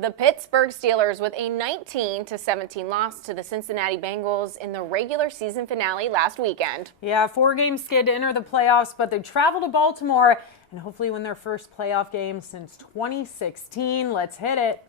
The Pittsburgh Steelers with a 19-17 loss to the Cincinnati Bengals in the regular season finale last weekend. Yeah, 4-game skid to enter the playoffs, but they travel to Baltimore and hopefully win their first playoff game since 2016. Let's hit it.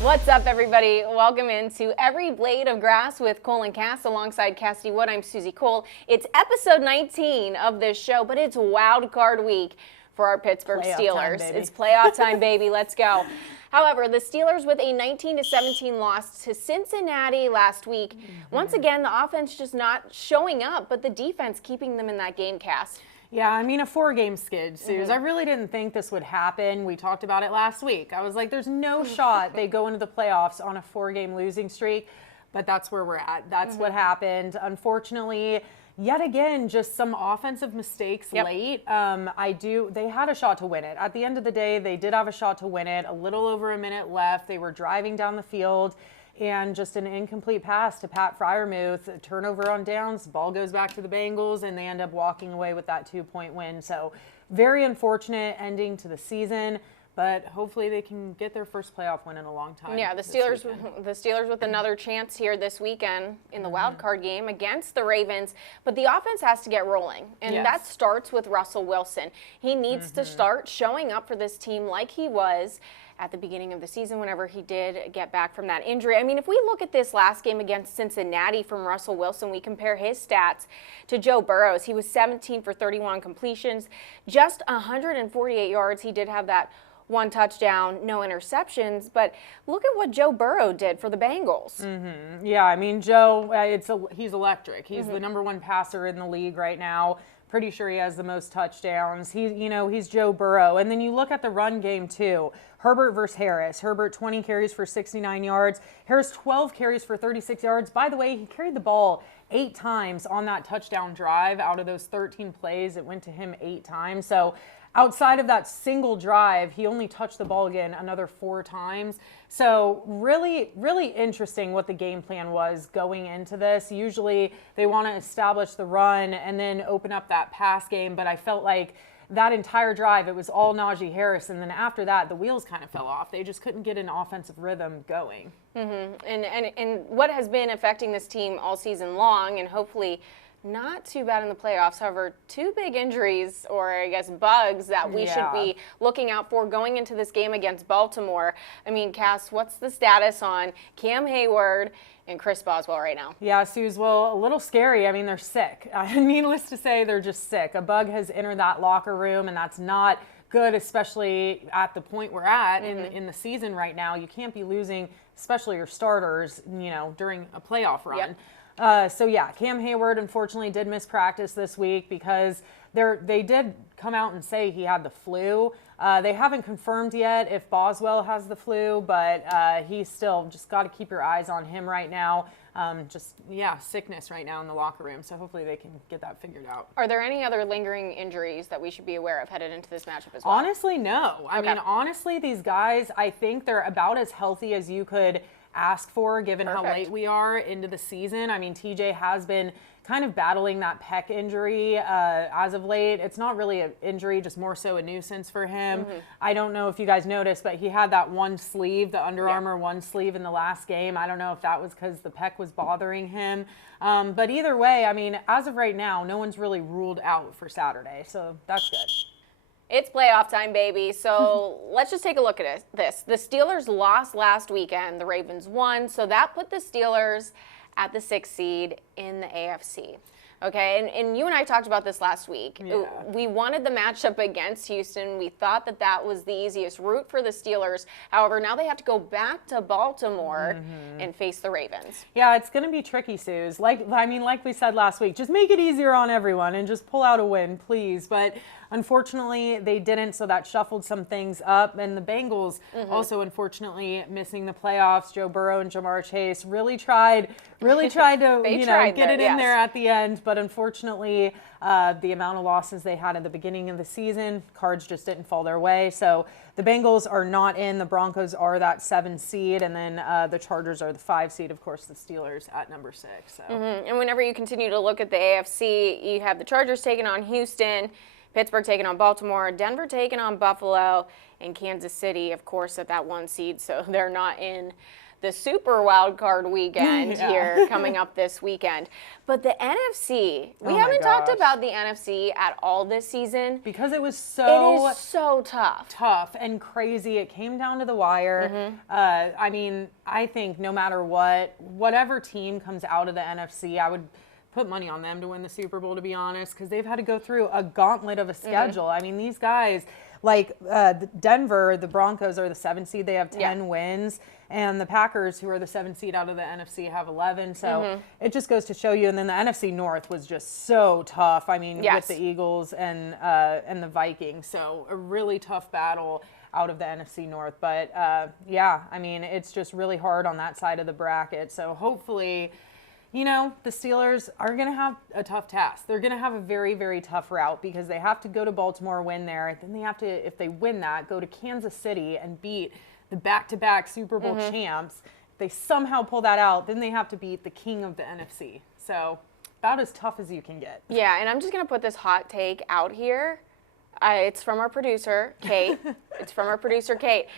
What's up, everybody? Welcome into Every Blade of Grass with Cole and Cass alongside Cassidy. I'm Suzie Cole. It's episode 19 of this show, but it's wild card week for our Pittsburgh Steelers. It's playoff time, baby. Let's go. However, the Steelers with a 19-17 loss to Cincinnati last week. Once again, the offense just not showing up, but the defense keeping them in that game, Cass. Yeah, I mean, a 4-game skid, Suze. I really didn't think this would happen. We talked about it last week. I was like, there's no shot they go into the playoffs on a 4-game losing streak, but that's where we're at. That's what happened. Unfortunately, yet again, just some offensive mistakes late. They had a shot to win it. At the end of the day, they did have a shot to win it. A little over a minute left. They were driving down the field. And just an incomplete pass to Pat Freiermuth, a turnover on downs, ball goes back to the Bengals, and they end up walking away with that 2-point win. So very unfortunate ending to the season, but hopefully they can get their first playoff win in a long time. Yeah, the Steelers with another chance here this weekend in the wild card game against the Ravens, but the offense has to get rolling, and that starts with Russell Wilson. He needs to start showing up for this team like he was at the beginning of the season whenever he did get back from that injury. I mean, if we look at this last game against Cincinnati from Russell Wilson, we compare his stats to Joe Burrow's. He was 17 for 31 completions, just 148 yards. He did have that one touchdown, no interceptions, but look at what Joe Burrow did for the Bengals. Yeah, I mean, Joe, he's electric. He's the number one passer in the league right now. Pretty sure he has the most touchdowns. He's Joe Burrow. And then you look at the run game too. Herbert versus Harris. Herbert 20 carries for 69 yards. Harris 12 carries for 36 yards. By the way, he carried the ball 8 times on that touchdown drive. Out of those 13 plays, it went to him 8 times. So outside of that single drive, he only touched the ball again another 4 times. So really, really interesting what the game plan was going into this. Usually they want to establish the run and then open up that pass game, but I felt like that entire drive, it was all Najee Harris, and then after that, the wheels kind of fell off. They just couldn't get an offensive rhythm going. And what has been affecting this team all season long, and hopefully not too bad in the playoffs. However, 2 big injuries, or I guess bugs, that we should be looking out for going into this game against Baltimore. I mean, Cass, what's the status on Cam Hayward and Chris Boswell right now? Yeah, Suze, well, a little scary. I mean, they're sick. Needless to say, they're just sick. A bug has entered that locker room, and that's not good, especially at the point we're at in the season right now. You can't be losing, especially your starters, during a playoff run. So yeah, Cam Hayward unfortunately did miss practice this week because they did come out and say he had the flu. They haven't confirmed yet if Boswell has the flu, but he's still just got to keep your eyes on him right now. Sickness right now in the locker room. So hopefully they can get that figured out. Are there any other lingering injuries that we should be aware of headed into this matchup as well? Honestly, no. I mean, honestly, these guys, I think they're about as healthy as you could ask for given how late we are into the season. I mean, TJ has been kind of battling that pec injury as of late. It's not really an injury, just more so a nuisance for him. I don't know if you guys noticed, but he had that one sleeve, the Under Armour one sleeve in the last game. I don't know if that was because the pec was bothering him. But either way, I mean, as of right now, no one's really ruled out for Saturday, so that's good. It's playoff time, baby. So let's just take a look at this. The Steelers lost last weekend. The Ravens won. So that put the Steelers at the 6th seed in the AFC. Okay, and you and I talked about this last week. Yeah. We wanted the matchup against Houston. We thought that was the easiest route for the Steelers. However, now they have to go back to Baltimore and face the Ravens. Yeah, it's going to be tricky, Suze. Like we said last week, just make it easier on everyone and just pull out a win, please. But unfortunately, they didn't, so that shuffled some things up. And the Bengals also, unfortunately, missing the playoffs. Joe Burrow and Jamar Chase really tried to get it in there at the end. but unfortunately, the amount of losses they had at the beginning of the season, cards just didn't fall their way. So the Bengals are not in. The Broncos are that 7 seed, and then the Chargers are the 5 seed. Of course, the Steelers at number 6. So. And whenever you continue to look at the AFC, you have the Chargers taking on Houston, Pittsburgh taking on Baltimore, Denver taking on Buffalo, and Kansas City, of course, at that 1 seed. So they're not in the super wild card weekend here coming up this weekend. But the NFC, we haven't talked about the NFC at all this season. Because it was it is so tough. Tough and crazy. It came down to the wire. I mean, I think no matter whatever team comes out of the NFC, I would put money on them to win the Super Bowl, to be honest, because they've had to go through a gauntlet of a schedule. I mean, these guys, like Denver, the Broncos are the 7 seed. They have 10 wins. And the Packers, who are the 7 seed out of the NFC, have 11. So it just goes to show you. And then the NFC North was just so tough. I mean, with the Eagles and the Vikings. So a really tough battle out of the NFC North. But, yeah, I mean, it's just really hard on that side of the bracket. So hopefully, you know, the Steelers are going to have a tough task. They're going to have a very, very tough route because they have to go to Baltimore, win there. Then they have to, if they win that, go to Kansas City and beat the back-to-back Super Bowl champs. If they somehow pull that out, then they have to beat the king of the NFC. So about as tough as you can get. Yeah, and I'm just going to put this hot take out here. It's from our producer, Kate.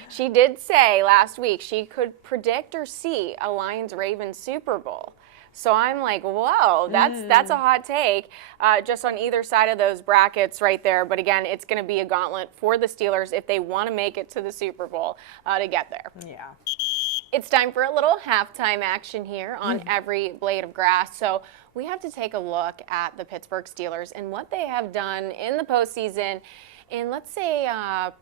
She did say last week she could predict or see a Lions-Ravens Super Bowl. So I'm like, whoa, that's a hot take just on either side of those brackets right there. But again, it's going to be a gauntlet for the Steelers if they want to make it to the Super Bowl to get there. Yeah. It's time for a little halftime action here on Every Blade of Grass. So we have to take a look at the Pittsburgh Steelers and what they have done in the postseason in, let's say,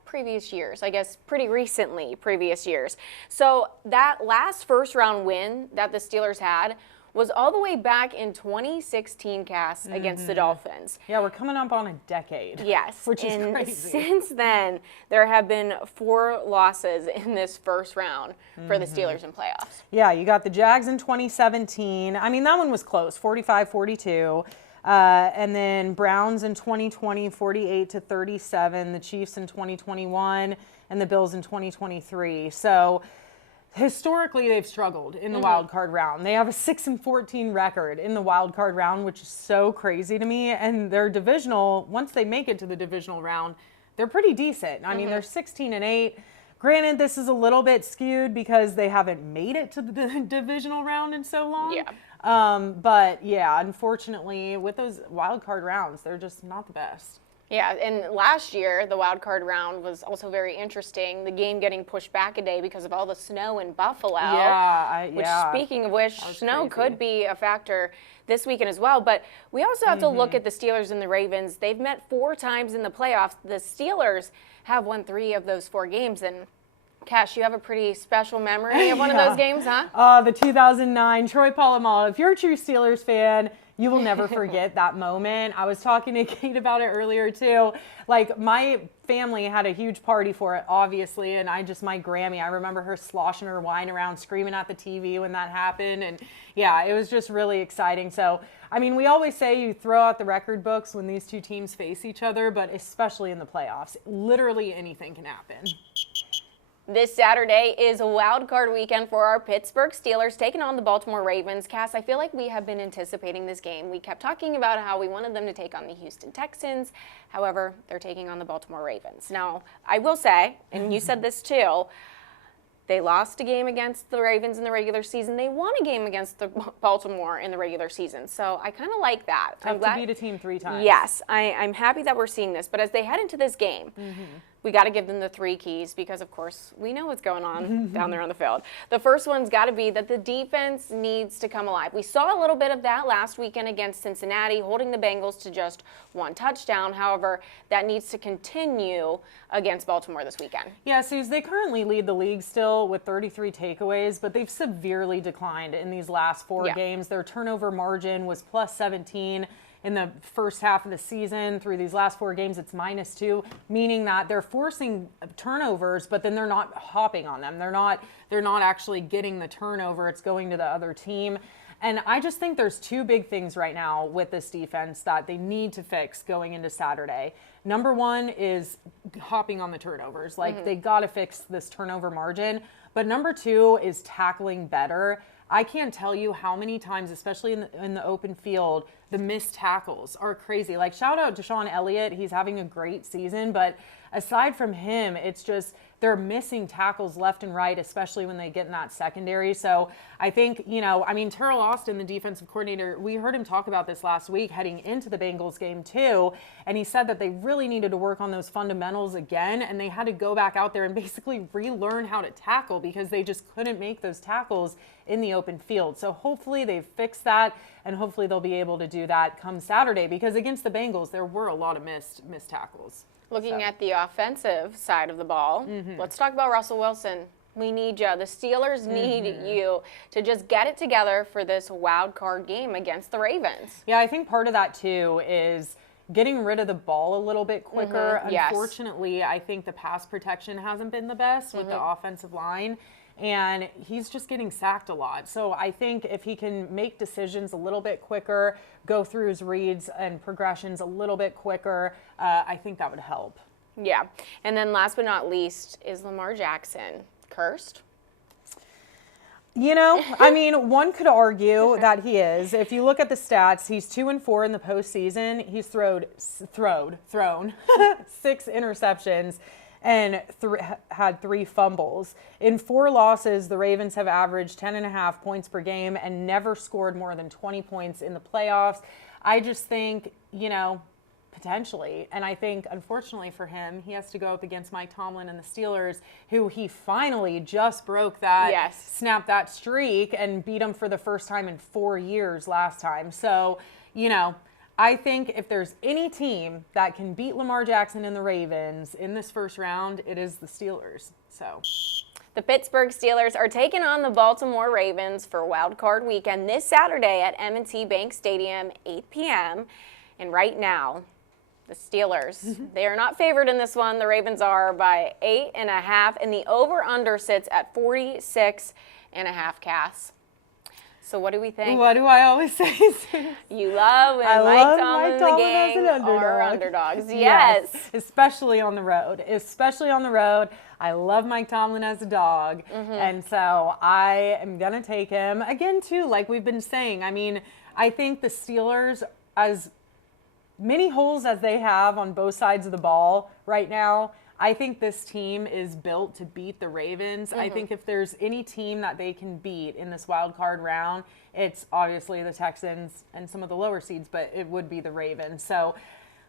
previous years, I guess pretty recently previous years. So that last first round win that the Steelers had was all the way back in 2016, Cass, against the Dolphins. Yeah, we're coming up on a decade. Yes. Which is crazy. Since then, there have been 4 losses in this first round for the Steelers in playoffs. Yeah, you got the Jags in 2017. I mean, that one was close, 45-42. And then Browns in 2020, 48-37. The Chiefs in 2021, and the Bills in 2023. So historically, they've struggled in the wild card round. They have a 6-14 record in the wild card round, which is so crazy to me. And their divisional, once they make it to the divisional round, they're pretty decent. I mean, they're 16-8. Granted, this is a little bit skewed because they haven't made it to the divisional round in so long. Yeah. But yeah, unfortunately, with those wild card rounds, they're just not the best. Yeah, and last year, the wild card round was also very interesting. The game getting pushed back a day because of all the snow in Buffalo. Yeah, Speaking of which, snow could be a factor this weekend as well. But we also have to look at the Steelers and the Ravens. They've met 4 times in the playoffs. The Steelers have won 3 of those 4 games. And Cash, you have a pretty special memory of one of those games, huh? The 2009 Troy Polamalu. If you're a true Steelers fan, you will never forget that moment. I was talking to Kate about it earlier too. Like, my family had a huge party for it, obviously, and my Grammy, I remember her sloshing her wine around, screaming at the TV when that happened, and yeah, it was just really exciting. So, I mean, we always say you throw out the record books when these 2 teams face each other, but especially in the playoffs, literally anything can happen. This Saturday is a wild card weekend for our Pittsburgh Steelers taking on the Baltimore Ravens. Cass, I feel like we have been anticipating this game. We kept talking about how we wanted them to take on the Houston Texans. However, they're taking on the Baltimore Ravens. Now, I will say, and you said this too, they lost a game against the Ravens in the regular season. They won a game against the Baltimore in the regular season. So I kind of like that. Tough to beat a team 3 times. Yes, I'm happy that we're seeing this. But as they head into this game, we got to give them the 3 keys because, of course, we know what's going on down there on the field. The first one's got to be that the defense needs to come alive. We saw a little bit of that last weekend against Cincinnati, holding the Bengals to just 1 touchdown. However, that needs to continue against Baltimore this weekend. Yeah, Suze, they currently lead the league still with 33 takeaways, but they've severely declined in these last 4 games. Their turnover margin was plus 17. in the first half of the season through these last 4 games, it's -2, meaning that they're forcing turnovers, but then they're not hopping on them. They're not actually getting the turnover. It's going to the other team. And I just think there's 2 big things right now with this defense that they need to fix going into Saturday. Number 1 is hopping on the turnovers. Like, they got to fix this turnover margin. But number 2 is tackling better. I can't tell you how many times, especially in the open field, the missed tackles are crazy. Like, shout out to Sean Elliott. He's having a great season. But aside from him, it's just they're missing tackles left and right, especially when they get in that secondary. So I think, Terrell Austin, the defensive coordinator, we heard him talk about this last week heading into the Bengals game too. And he said that they really needed to work on those fundamentals again. And they had to go back out there and basically relearn how to tackle because they just couldn't make those tackles in the open field. So hopefully they've fixed that, and hopefully they'll be able to do that come Saturday, because against the Bengals, there were a lot of missed tackles. Looking at the offensive side of the ball, let's talk about Russell Wilson. We need you. The Steelers need you to just get it together for this wild card game against the Ravens. Yeah, I think part of that too is getting rid of the ball a little bit quicker. Yes. Unfortunately, I think the pass protection hasn't been the best with the offensive line. And he's just getting sacked a lot. So I think if he can make decisions a little bit quicker, go through his reads and progressions a little bit quicker, I think that would help. Yeah. And then last but not least, is Lamar Jackson cursed? One could argue that he is. If you look at the stats, he's 2-4 in the postseason. He's thrown 6 interceptions and had 3 fumbles. In 4 losses, the Ravens have averaged 10.5 points per game and never scored more than 20 points in the playoffs. I just think, potentially, and I think, unfortunately for him, he has to go up against Mike Tomlin and the Steelers, who he finally just broke that, snapped that streak, and beat him for the first time in 4 years last time. So, I think if there's any team that can beat Lamar Jackson and the Ravens in this first round, it is the Steelers. So the Pittsburgh Steelers are taking on the Baltimore Ravens for Wild Card Weekend this Saturday at M&T Bank Stadium, 8 p.m. And right now, the Steelers, they are not favored in this one. The Ravens are by 8.5, and the over-under sits at 46.5, Cass. So what do we think? What do I always say? You love when Mike Tomlin and the gang are underdogs. Yes. Especially on the road. I love Mike Tomlin as a dog. And so I am going to take him. Again, too, like we've been saying, I think the Steelers, as many holes as they have on both sides of the ball right now, I think this team is built to beat the Ravens. I think if there's any team that they can beat in this wild card round, it's obviously the Texans and some of the lower seeds, but it would be the Ravens. So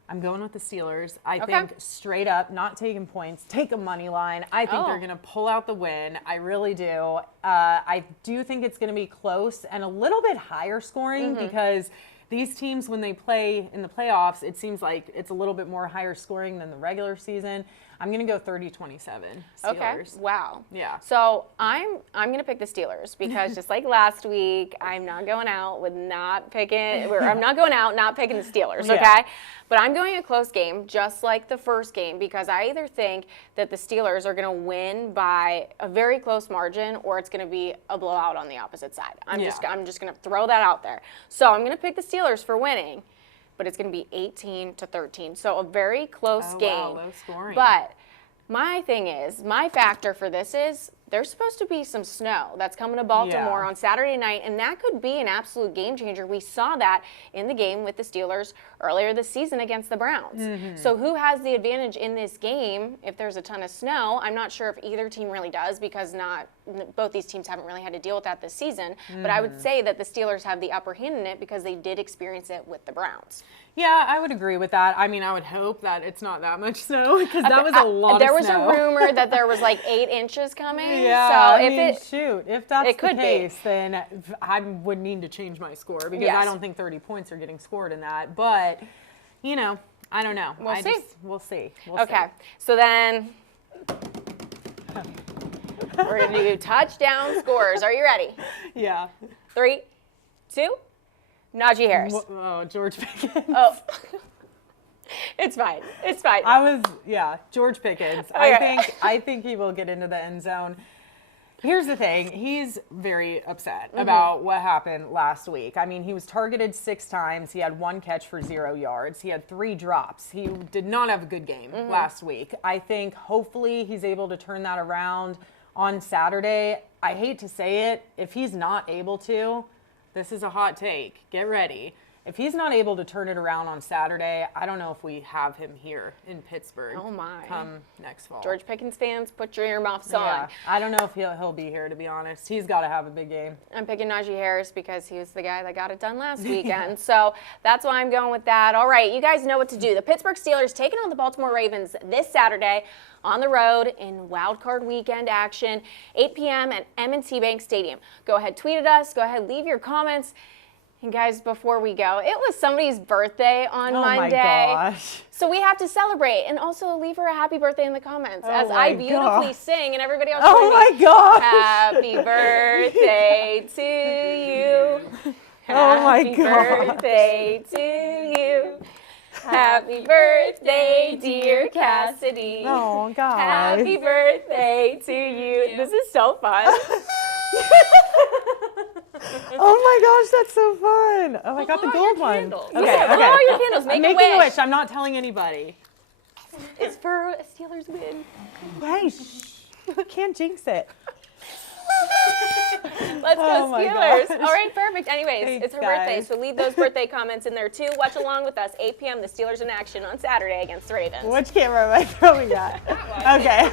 I'm going with the Steelers. I think straight up, not taking points, take a money line. I think they're going to pull out the win. I really do. I do think it's going to be close and a little bit higher scoring because these teams, when they play in the playoffs, it seems like it's a little bit more higher scoring than the regular season. I'm going to go 30-27 Steelers. Okay. Wow. Yeah. So I'm going to pick the Steelers because just like last week, I'm not going out not picking the Steelers, okay? Yeah. But I'm going a close game, just like the first game, because I either think that the Steelers are going to win by a very close margin or it's going to be a blowout on the opposite side. I'm just going to throw that out there. So I'm going to pick the Steelers for winning, but it's going to be 18-13. So a very close game. Wow, low scoring. But my factor for this is there's supposed to be some snow that's coming to Baltimore on Saturday night, and that could be an absolute game changer. We saw that in the game with the Steelers earlier this season against the Browns. So who has the advantage in this game if there's a ton of snow? I'm not sure if either team really does because both these teams haven't really had to deal with that this season. But I would say that the Steelers have the upper hand in it because they did experience it with the Browns. Yeah, I would agree with that. I would hope that it's not that much snow because that was a lot of snow. There was a rumor that there was like 8 inches coming. Yeah, so if that's the case, then I would need to change my score because I don't think 30 points are getting scored in that. But, I don't know. We'll see. Okay, so then we're going to do touchdown scores. Are you ready? Yeah. 3, 2, Najee Harris. Oh, George Pickens. Oh. It's fine. It's fine. George Pickens. Okay. I think he will get into the end zone. Here's the thing. He's very upset about what happened last week. I mean, he was targeted 6 times. He had 1 catch for 0 yards. He had 3 drops. He did not have a good game last week. I think hopefully he's able to turn that around on Saturday. I hate to say it. If he's not able to, this is a hot take. Get ready. If he's not able to turn it around on Saturday, I don't know if we have him here in Pittsburgh. Oh my! Come next fall. George Pickens fans, put your earmuffs Yeah, on. I don't know if he'll be here, to be honest. He's got to have a big game. I'm picking Najee Harris because he was the guy that got it done last weekend. So that's why I'm going with that. All right, you guys know what to do. The Pittsburgh Steelers taking on the Baltimore Ravens this Saturday on the road in Wild Card Weekend action, 8 p.m. at M&T Bank Stadium. Go ahead, tweet at us. Go ahead, leave your comments. And guys, before we go, it was somebody's birthday on Monday. Oh my gosh. So we have to celebrate and also leave her a happy birthday in the comments as I beautifully gosh. sing and everybody else. Oh my gosh. Happy birthday to you. Oh my Happy gosh. birthday to you. Happy birthday, dear Cassidy. Oh, God. Happy birthday to you. This is so fun. Oh my gosh, that's so fun. Oh, I got the blow gold your one. candles. Okay, Yeah, okay. blow all your candles. Make I'm a making a wish. wish. I'm not telling anybody. It's for a Steelers win. Hey, shh. Can't jinx it. Let's go Oh my Steelers. gosh. All right, perfect. Anyways, Thanks, it's her birthday, guys. so leave those birthday comments in there too. Watch along with us, 8 p.m. The Steelers in action on Saturday against the Ravens. Which camera am I throwing at? Okay.